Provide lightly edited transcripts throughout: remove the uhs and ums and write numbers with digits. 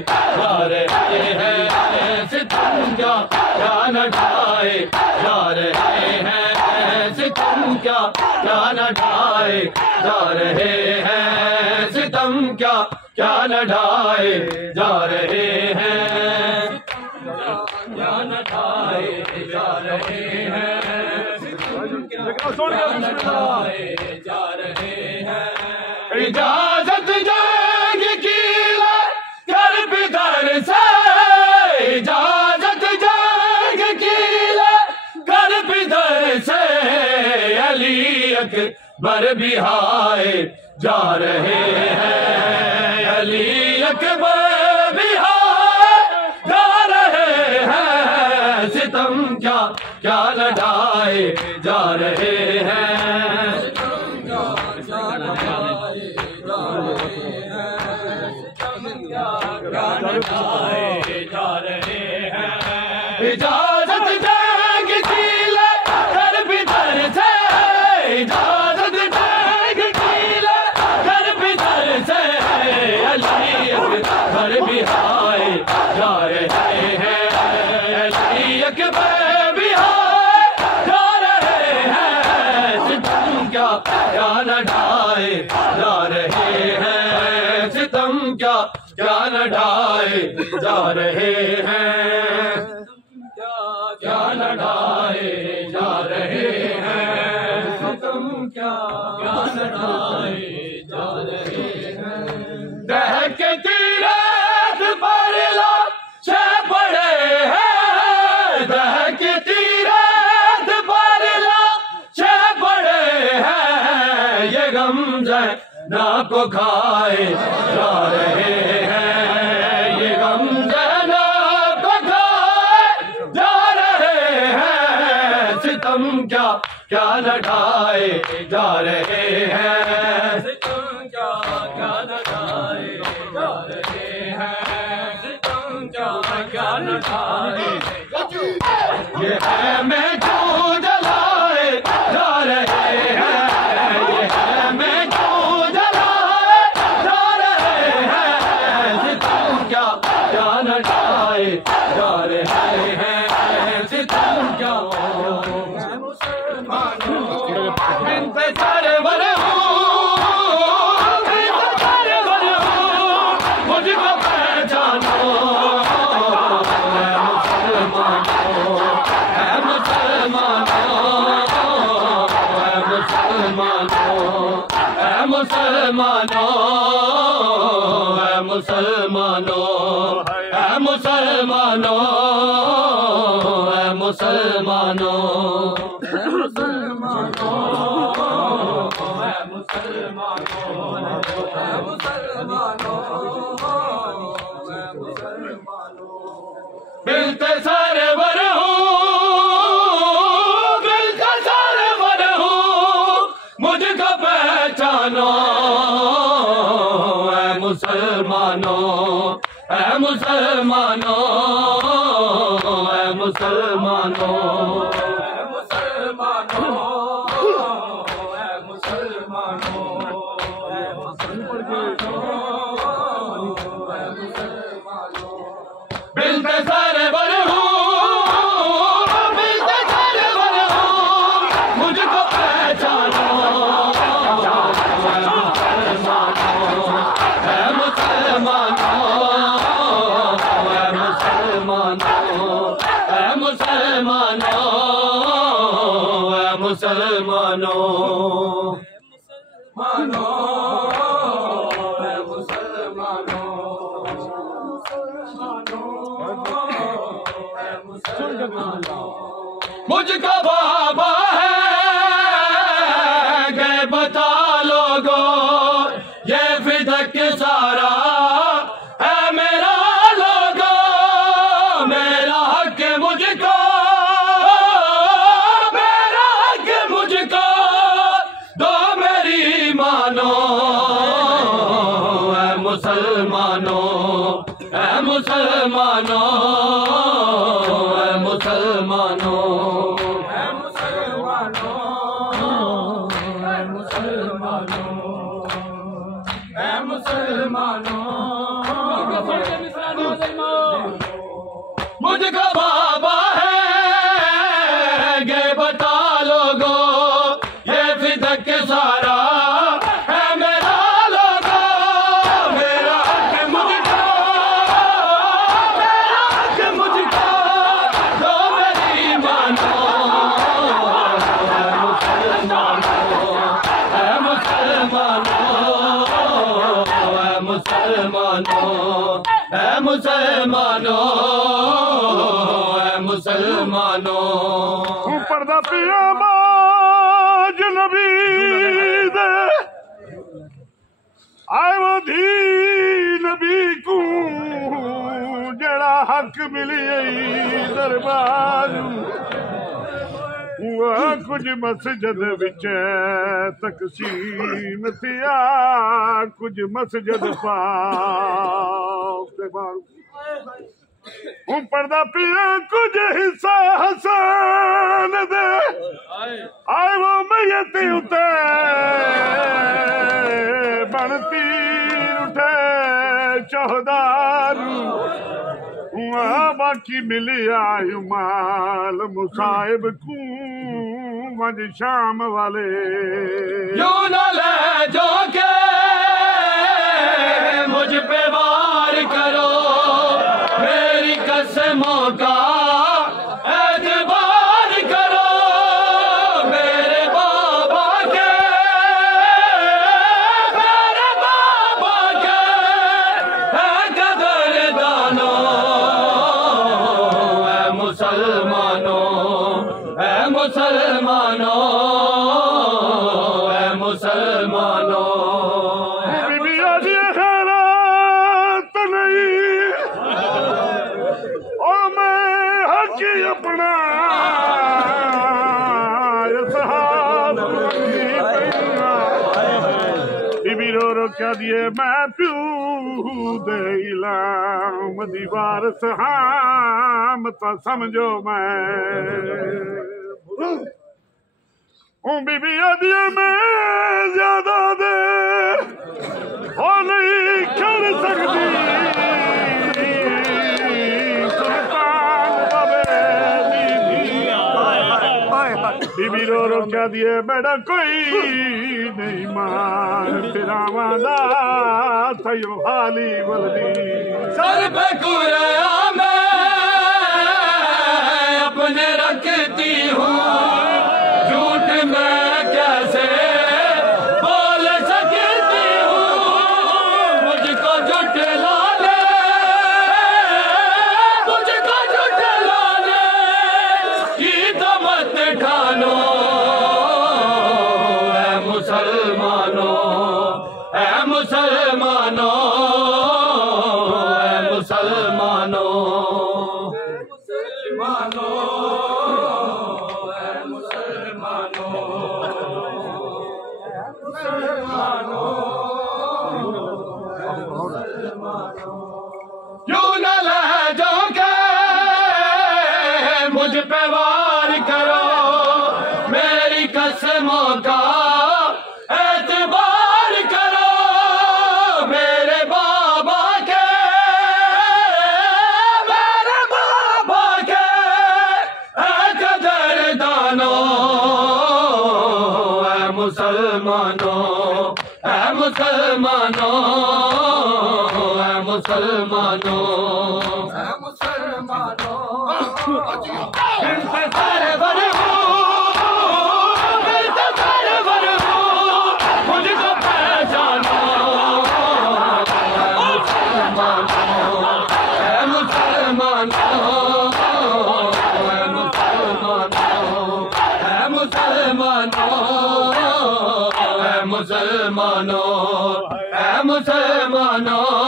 जा रहे हैं सितम क्या न ढाए जा रहे हैं सितम क्या न ढाए जा रहे हैं सितम क्या न ढाए जा रहे हैं न ढाए जा रहे हैं जा रहे हैं इजाजत जंग की कर बिदर से इजाजत जंग की कर बिदर से अली अकबर बिहाए जा रहे हैं अली अकबर बिहाए जा रहे हैं सितम क्या न ढाए जा रहे हैं जा रहे हैं इजाजत जंग की कर बिदर से इजाजत जंग की कर बिदर से अली अकबर बिहाए जा रहे हैं अली अकबर बिहाए जा रहे हैं सितम क्या न ढाए जा रहे हैं सितम क्या न ढाए जा रहे हैं क्या न ढाए जा रहे हैं सितम क्या न ढाए जा रहे हैं दहके तीरथ पर लाश पड़े हैं दहके तीरथ पर लाश पड़े हैं ये गम ना को खाए जा रहे हैं ये गम ना को खाए जा रहे हैं सितम क्या न ढाए जा रहे हैं सितम क्या न ढाए जा रहे हैं सितम क्या न ढाए ये है मैं क्यों जलाए जा रहे हैं ये है मैं क्यों जलाए जा रहे हैं सितम क्या न ढाए जा रहे हैं सितम क्या बिन पे सरवर मुझको पहचानो मुसलमानों मुसलमानों मुसलमानों मुसलमानों मिलते सरवर मिलते सरवर मुझको पहचानो मुसलमानों मुसलमानों मुसलमानों मिलते सरवर मिलते सरवर मुझको पहचानो मुसलमानों मानो मुझको बाबा है गए बता लोगो ये फिदक सारा है मेरा लोगो मेरा हक मुझको मेरा हक मुझको दो मेरी मानो मुसलमानों मुसलमानों मुसलमानों मुसलमानों मुझको बाबा है गए बता लोगो ये फिदक सारा है मेरा लोगो मेरा हक मुझको दो मेरी मानो है मुसलमानो पर्दा पिया बाज नबी दे आए वो धी नबी को जड़ा हक मिली दरबार कुछ मस्जिद विच तकसीम थिया कुछ मस्जिद पास पर्दा पिया कुछ हिस्सा हसन दे आए वो मैयत उते बनती उठे चौधार बाकी मिली आयु माल मुसाहिब को वज शाम वाले यूं न ले जो के मुझ पे वार करो मेरी कसमों का एतबार करो मेरे बाबा के है कदरदानो है मुसलमानो है मुसलमानो है मुसलमानो अपना बीबी रो क्या दिए मैं प्यू दे इलाम दीवार सहाम तो समझो मैं बीबी दिए मैं ज्यादा दे हो नहीं कर सकती बीबी रो क्या दिए बेटा कोई नहीं मान तेरा वादा सयो हाली बल्दी सर पे कुरया मैं अपने रखती हूँ झूठ मैं कैसे बोल सकती हूँ मुझको झुठला ले मुझको झुठला ले की तो मत ठानो है मुसलमानो है मुसलमानो है मुसलमानो मुसलमानो है मुसलमानो मुसलमानो यूं न लहजों के मुझ पे वार करो मेरी कसमों का एतबार करो मेरे बाबा के कदरदानो है मुसलमानो है मुसलमानो है मुसलमानो है मुसलमानो मुझको पहचानो है मुसलमानो है मुसलमानो है मुसलमानो है मुसलमानो है मुसलमानो है मुसलमानो है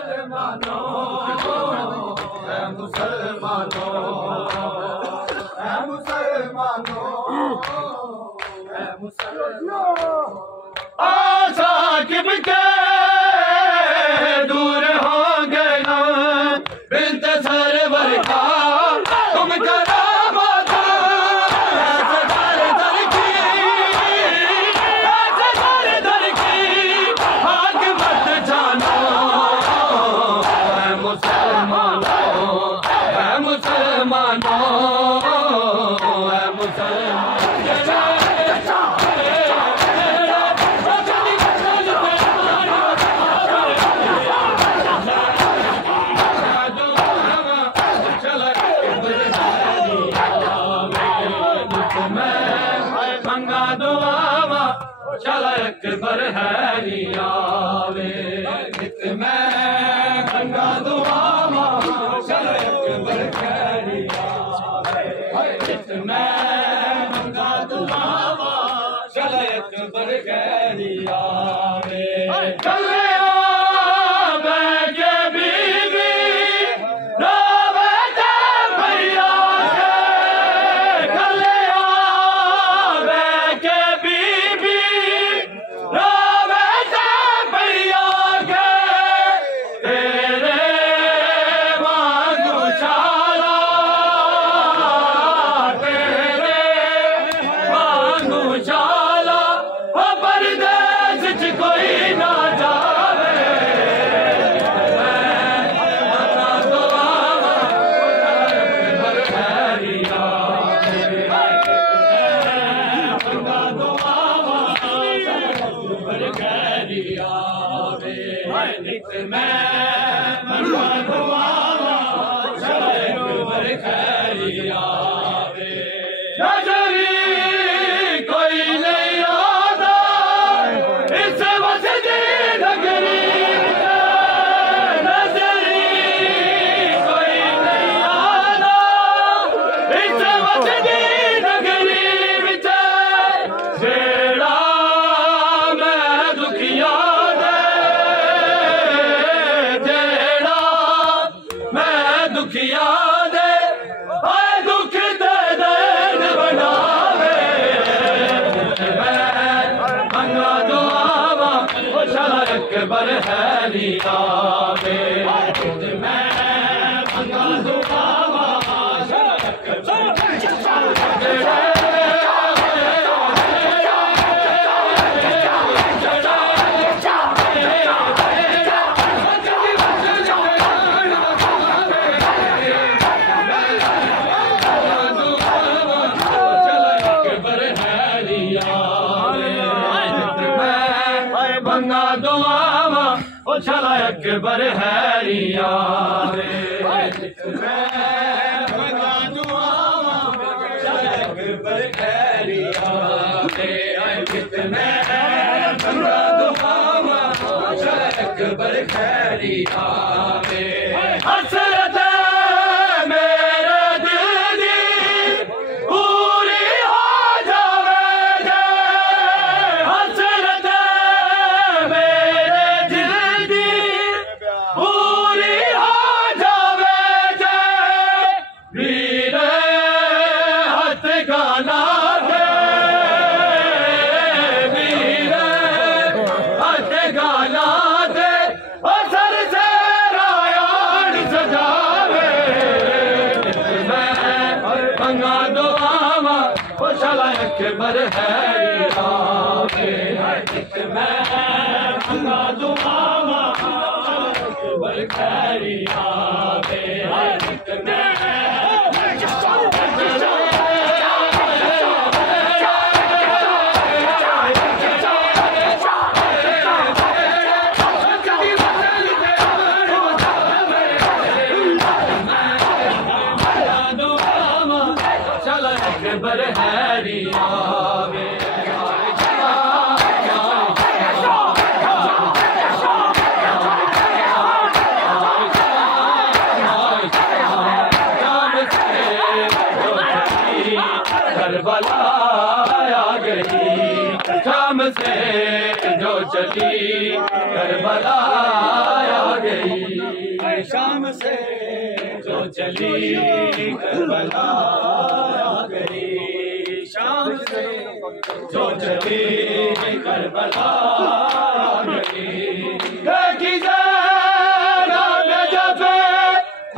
मुसलमानो है मुसलमानो है मुसलमानो आशा किब के दूर हो गए बिन्त सरवर का तुम करामत ऐसे दर की हाथ मत जानो हैरी आवे नित मैं गंगा दुआवा चले अकबर हैरी आवे नित मैं गंगा दुआवा चले अकबर हैरी आवे चले आवे के बीबी रावे ते भैया चले आवे के बीबी रावे ते भैया के तेरे वांगू शाला तेरे वांगू शाला ओ परदेस च कोई ना जावे मैं तो आवा अकबर हैरी आवे गंगा तो आवा अकबर हैरी आवे नित मैं गंगा तो आवा अकबर हैरी आवे नजरी कोई नहीं आता इस वसदी नगरी नजरी कोई नहीं आता इस वसदी नगरी विच जेड़ा मैं दुखिया दे जेड़ा मैं दुखिया दे आए दुख दे देन बनावे मंगा दुआवा ओ चला अकबर हैरी आवे मैं मंगा दुआवा चला अकबर बंगा दुआवा ओ चला अकबर हैरी आवे बंगा दुआवा चला अकबर हैरी आवे बंगा दुआवा चला अकबर हैरी आवे हसरत मेरे दिल दी पूरी हो जावे जे हसरत मेरे दिल दी पूरी हो जावे जे वीर हथ गाना दे वीर हथ गाना दे असर से रायण सजावे गंगा दुआवा ओ चला अकबर हैरी आवे मैं गंगा दुआवा चला अकबर हैरी आवे चला अकबर हैरी आवे करबला आ गई शाम से जो चली करबला आ गई शाम से जो चली करबला आ गई शाम से जो चली करबला आ गई देखी जरा जब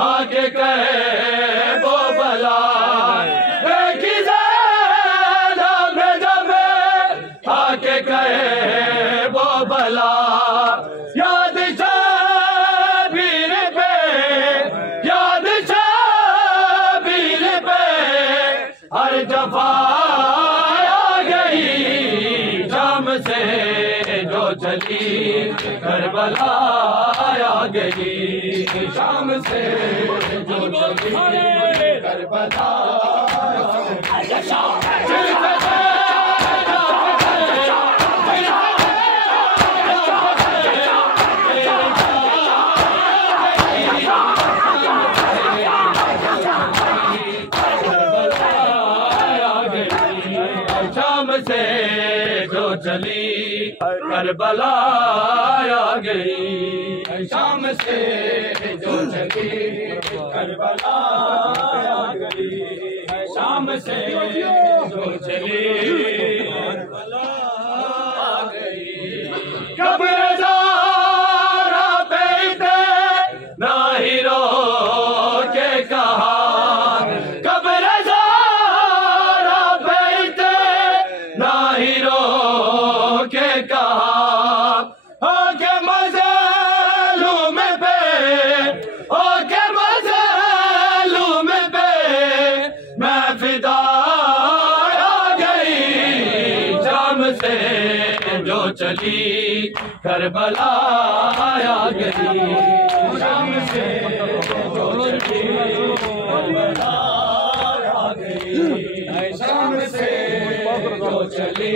आगे कहे वो बला देखी जरा जब आगे कहे वो बला याद शाबीर पे याद शाबीर पे हर जफा आ गई शाम से जो चली करबला आ गई शाम से जो चली करबला आ गई करबला आ गई, शाम से जो चली करबला आ गई, शाम से जो चली करबला आ गई। कब ज़ारा बेटे ना ही रो के कहा, कब ज़ारा बेटे ना ही रो के कहा, हो के मज़लूम पे, हो के मज़लूम पे मैं फिदा आ गई, शाम से जो चली करबला आ गई, शाम से जो चली करबला आ गई, शाम से जो चली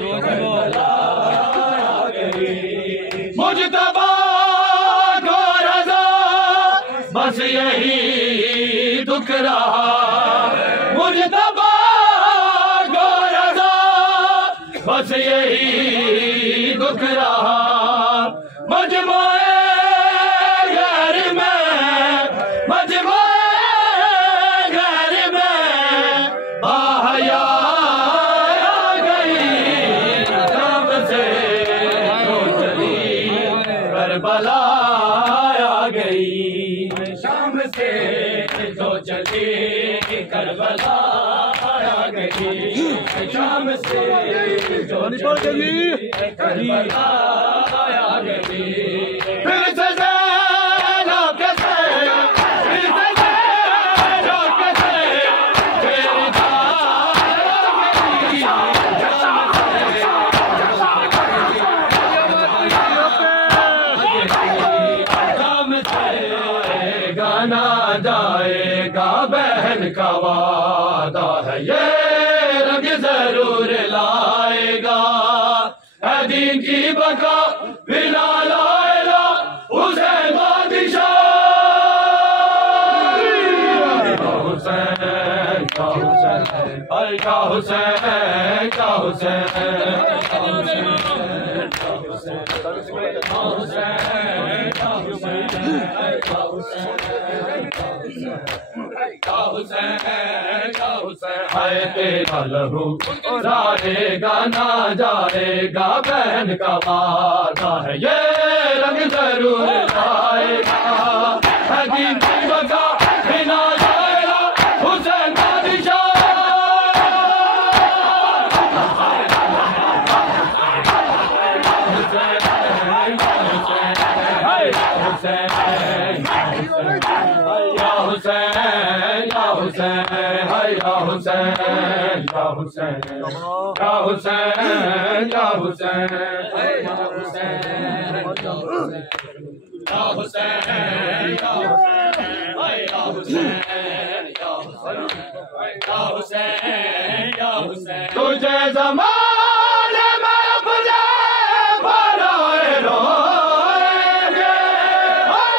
करबला आ गई। मुजतबा को रज़ा बस यही दुख रहा, मुजतबा को रज़ा बस यही दुख रहा, मजमुए घर में, मजमुए घर में आहया आ गई, शाम से जो चली करबला आ गई, शाम से जो चली करबला आ गई, शाम से जो चली करबला आ गई। फिर से ज़ैनब के से, फिर से ज़ैनब के से बेदार आ गई, शाम से गाना जाएगा बहन का वादा है, ये रंग जरूर लाएगा, है दीन की बका बिना लाएगा हुसैन बादशाह, हुसैन का हुसैन, अल का हुसैन का हुसैन, का हुसैन का हुसैन, का हुसैन का हुसैन, का हुसैन का हुसैन, है तेरा लहू जाएगा ना जाएगा बहन का वादा है, ये रंग जरूर लाएगा, है दीन की बका बिना लाएगा हुसैन बादशाह, हुसैन या हुसैन, या हुसैन या हुसैन, या हुसैन या हुसैन, या हुसैन या हुसैन, या हुसैन या हुसैन, तुझे ज़माने में अपने बनाए रोएंगे,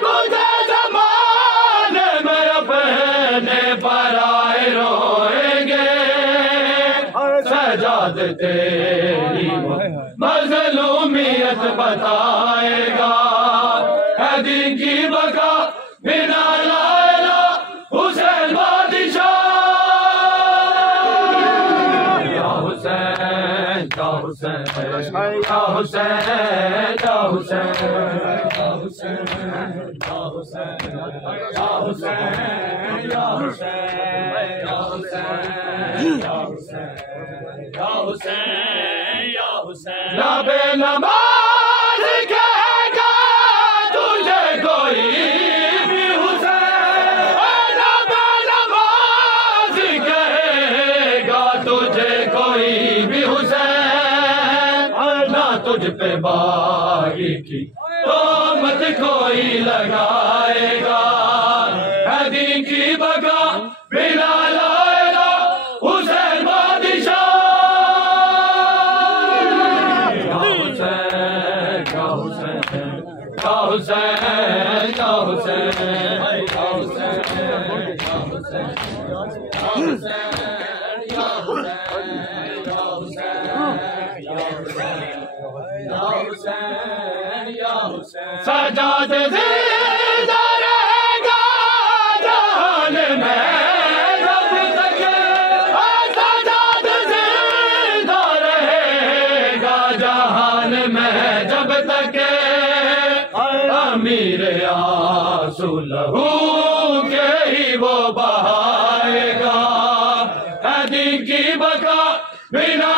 तुझे ज़माने में अपने बनाए रोएंगे, सजाद तेरी मज़लूमियत बताएगा, है दीन की बका बिना लाएला हुसैन बादशाह, या हुसैन या हुसैन, या हुसैन या हुसैन, या हुसैन या हुसैन, या हुसैन या हुसैन, या हुसैन या हुसैन, या हुसैन या हुसैन, ना बेनमाज कहेगा तुझे कोई भी हुसैन, ना बेनमाज कहेगा तुझे कोई भी हुसैन, ना तुझ पे बागी की तोहमत कोई लगाएगा, है दीन की बका बिना लाएगा हुसैन बादशाह, या हुसैन या हुसैन, या हुसैन या हुसैन, या हुसैन या हुसैन, या हुसैन या हुसैन, या हुसैन या हुसैन, या सजाद जिंदा रहेगा जान में जब तक, सजाद जिंदा रहेगा जहान में जब तक, अमीर आंसू लहू के ही वो बहाएगा, दिन की बका बिना